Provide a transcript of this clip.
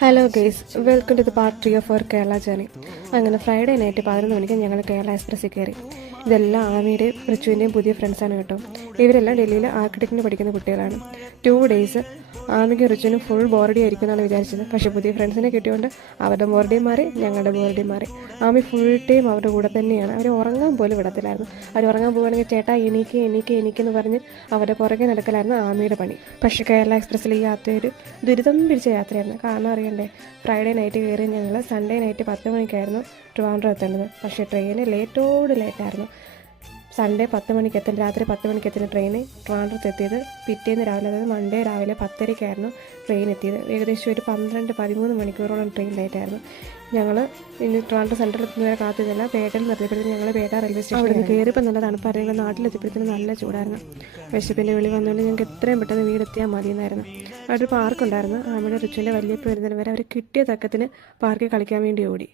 Hello guys, welcome to the part 3 of our Kerala journey. അങ്ങനെ Friday night 11 മണിക്ക് ഞങ്ങൾ കേരള എക്സ്പ്രസ്സിൽ കയറി. ഇതെല്ലാം ആമിയുടെയും റിച്ചുവിൻ്റെയും പുതിയ ഫ്രണ്ട്സാണ് കേട്ടോ. ഇവരെല്ലാം ഡൽഹിയിൽ ആർക്കിടെക്റ്റിന് പഠിക്കുന്ന കുട്ടികളാണ്. 2 ഡേയ്സ് ആമിക്കും റിച്ചുവിനും ഫുൾ ബോറടി ആയിരിക്കും എന്നാണ് വിചാരിച്ചത്. പക്ഷേ പുതിയ ഫ്രണ്ട്സിനെ കിട്ടിയതുകൊണ്ട് അവരുടെ ബോറടിയും മാറി, ഞങ്ങളുടെ ബോറടിയും മാറി. ആമി ഫുൾ ടൈം അവരുടെ കൂടെ തന്നെയാണ്. അവർ ഉറങ്ങാൻ പോലും വിടത്തില്ലായിരുന്നു. അവർ ഉറങ്ങാൻ പോകുകയാണെങ്കിൽ ചേട്ടാ എനിക്കെന്ന് പറഞ്ഞ് അവരുടെ പുറകെ നടക്കലായിരുന്നു ആമിയുടെ പണി. പക്ഷേ കേരള എക്സ്പ്രസ്സിൽ ഈ യാത്ര ഒരു ദുരിതം പിടിച്ച യാത്രയായിരുന്നു. കാരണം അറിയണ്ടേ, ഫ്രൈഡേ നൈറ്റ് കയറി ഞങ്ങൾ സൺഡേ നൈറ്റ് 10 മണിക്കായിരുന്നു ട്രിവാൻഡ്രം എത്തേണ്ടത്. പക്ഷേ ട്രെയിന് ലേറ്റായിരുന്നു. സൺഡേ 10 മണിക്ക് എത്തുന്ന രാത്രി 10 മണിക്ക് എത്തുന്ന ട്രെയിന് ട്രിവാൻഡ്രത്ത് എത്തിയത് പിറ്റേന്ന് രാവിലെ, അതായത് മൺഡേ രാവിലെ 10:30-ക്കായിരുന്നു ട്രെയിൻ എത്തിയത്. ഏകദേശം ഒരു 12-13 മണിക്കൂറോളം ട്രെയിൻ ലേറ്റായിരുന്നു. ഞങ്ങൾ ഇനി ട്രിവാൻഡ്രം സെൻട്രൽ എത്തുന്നവരെ കാത്തിരുന്നില്ല. പേട്ടയിൽ നിർത്തിയപ്പോഴത്തേക്കും ഞങ്ങൾ പേട്ട റെയിൽവേ സ്റ്റേഷനിൽ കയറിയപ്പോൾ നല്ല തണുപ്പായിരുന്നു. നാട്ടിലെത്തിയപ്പോഴത്തേനും നല്ല ചൂടായിരുന്നു. വിശപ്പിൻ്റെ വിളി വന്നുകൊണ്ട് ഞങ്ങൾക്ക് എത്രയും പെട്ടെന്ന് വീടെത്തിയാൽ മതിയെന്നായിരുന്നു. അവിടെ ഒരു പാർക്കുണ്ടായിരുന്നു. ആമിയുടെ റിച്ചുവിൻ്റെ വലിയപ്പോൾ വരുന്നതിന് വരെ അവർ കിട്ടിയ തക്കത്തിന് പാർക്കിൽ കളിക്കാൻ വേണ്ടി ഓടി.